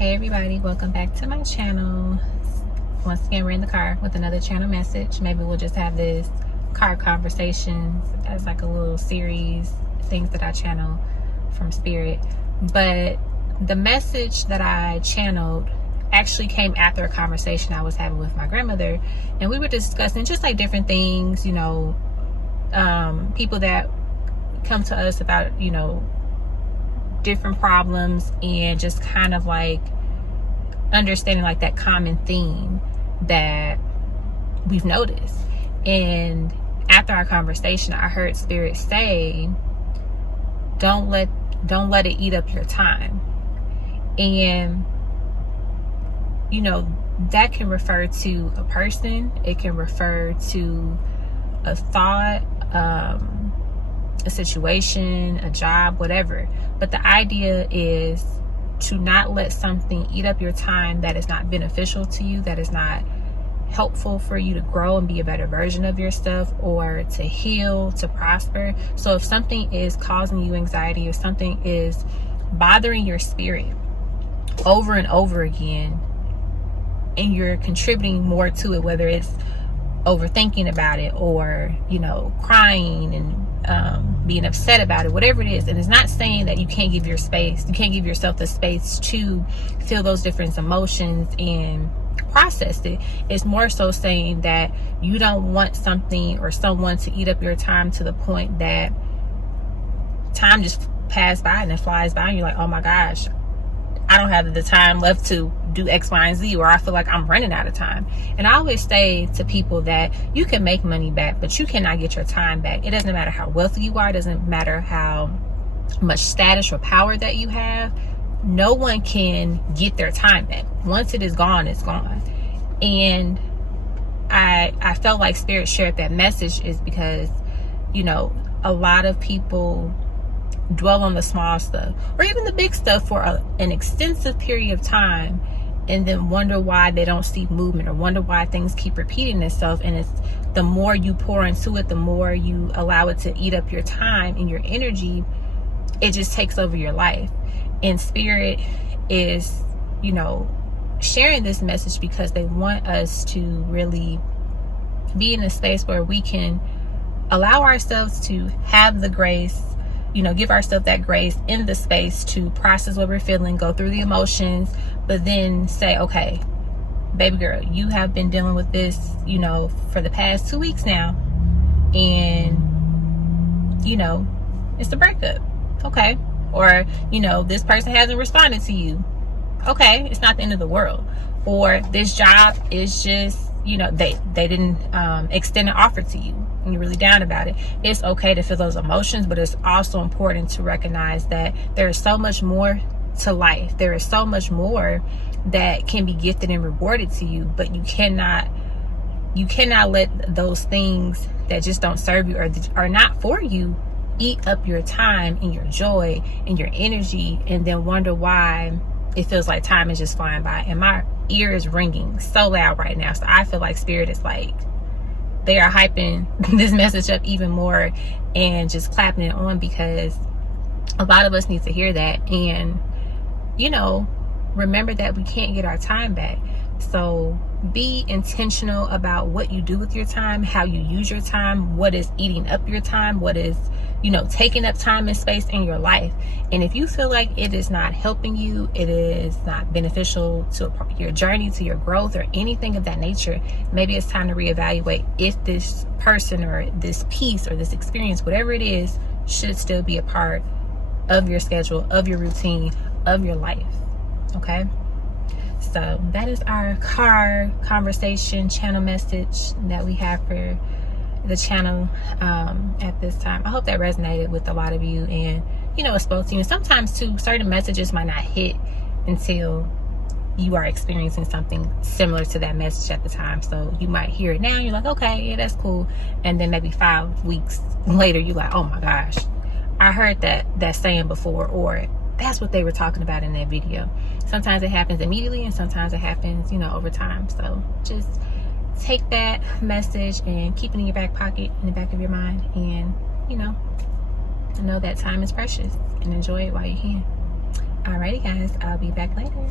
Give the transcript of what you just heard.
Hey everybody, welcome back to my channel. Once again, we're in the car with another channel message. Maybe we'll just have this car conversations as like a little series, things that I channel from spirit. But the message that I channeled actually came after a conversation I was having with my grandmother, and we were discussing just like different things, you know, people that come to us about, you know, different problems, and just kind of like understanding like that common theme that we've noticed. And after our conversation, I heard spirit say, don't let it eat up your time. And you know, that can refer to a person, it can refer to a thought, a situation, a job, whatever. But the idea is to not let something eat up your time that is not beneficial to you, that is not helpful for you to grow and be a better version of yourself, or to heal, to prosper. So if something is causing you anxiety, or something is bothering your spirit over and over again, and you're contributing more to it, whether it's overthinking about it, or, you know, crying and being upset about it, whatever it is. And it's not saying that you can't give yourself the space to feel those different emotions and process it. It's more so saying that you don't want something or someone to eat up your time to the point that time just passes by and it flies by and you're like, oh my gosh, I don't have the time left to do X, Y, and Z, or I feel like I'm running out of time. And I always say to people that you can make money back, but you cannot get your time back. It doesn't matter how wealthy you are. It doesn't matter how much status or power that you have. No one can get their time back. Once it is gone, it's gone. And I felt like Spirit shared that message is because, you know, a lot of people dwell on the small stuff or even the big stuff for an extensive period of time, and then wonder why they don't see movement, or wonder why things keep repeating itself. And it's the more you pour into it, the more you allow it to eat up your time and your energy, it just takes over your life. And Spirit is, you know, sharing this message because they want us to really be in a space where we can allow ourselves to have the grace, you know, give ourselves that grace in the space to process what we're feeling, go through the emotions, but then say, okay, baby girl, you have been dealing with this, you know, for the past 2 weeks now, and, you know, it's a breakup. Okay. Or, you know, this person hasn't responded to you. Okay. It's not the end of the world. Or this job is just, you know, they didn't extend an offer to you and you're really down about it. It's okay to feel those emotions, but it's also important to recognize that there is so much more to life. There is so much more that can be gifted and rewarded to you, but you cannot let those things that just don't serve you or are not for you eat up your time and your joy and your energy, and then wonder why it feels like time is just flying by. And my ear is ringing so loud right now, so I feel like Spirit is like, they are hyping this message up even more and just clapping it on, because a lot of us need to hear that. And, you know, remember that we can't get our time back. So be intentional about what you do with your time, how you use your time, what is eating up your time, what is, you know, taking up time and space in your life. And if you feel like it is not helping you, it is not beneficial to your journey, to your growth, or anything of that nature, maybe it's time to reevaluate if this person or this piece or this experience, whatever it is, should still be a part of your schedule, of your routine, of your life. Okay? So that is our car conversation channel message that we have for the channel at this time. I hope that resonated with a lot of you, and, you know, it spoke to you. And sometimes too, certain messages might not hit until you are experiencing something similar to that message at the time. So you might hear it now and you're like, okay, yeah, that's cool. And then maybe 5 weeks later, you're like, oh my gosh, I heard that saying before, or that's what they were talking about in that video. Sometimes it happens immediately, and sometimes it happens, you know, over time. So just take that message and keep it in your back pocket, in the back of your mind, and, you know that time is precious, and enjoy it while you can. Alrighty guys, I'll be back later.